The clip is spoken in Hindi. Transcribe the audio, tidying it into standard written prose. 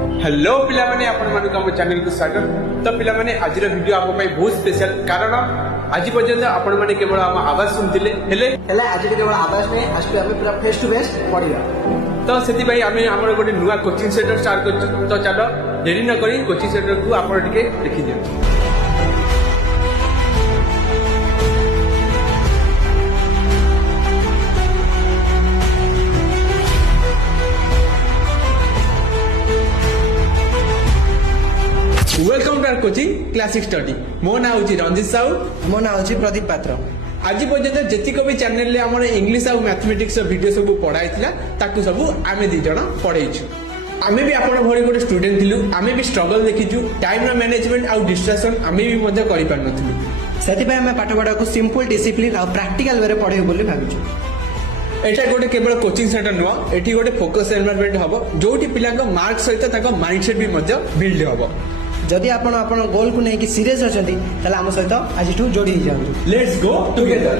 हेलो पिला माने आपण मानक हम चैनल को स्वागत। तो पिला माने आज वीडियो आप बहुत स्पेशल कारण आज पर्यंत आपण माने केवल हम आवाज सुनथिले हेले आज केवल आवाज में आज आम पूरा फेस टू फेस पढ़ा। तो से आम आम गोटे नुआ कोचिंग सेंटर स्टार्ट कर। तो चलो देरी न करी कोचिंग सेंटर को आप देखी दिखाँ। Welcome to our coaching classic study. मो ना हूँ रंजित साहू। मो ना हूँ प्रदीप पात्र। आज पर्यंत जेतिक भी चैनल आम इंग्लीश और मैथमेटिक्स वीडियो सब पढ़ाई ताकू सब आम दी जन पढ़ाईचु। आम भी आप गोटे स्टूडेंट थिलु। आम भी स्ट्रगल देखीचु। टाइम मैनेजमेंट आउ डिस्ट्राक्शन आम भी कर पार नथिलु। से आम पाठ पढ़ा को सिंपल डिसिप्लिन और प्रैक्टिकल वे पढ़े बोली भाविचु। एटा गोटे केवल कोचिंग सेंटर नुह एटी गोटे फोकस एनवायरनमेंट हम जोटी पिला मार्क सहित माइंडसेट भी बिल्ड हम। जदि आपण गोल को लेकिन सीरियस अच्छा आम सहित आज जोड़ी जाऊँ। Let's go together.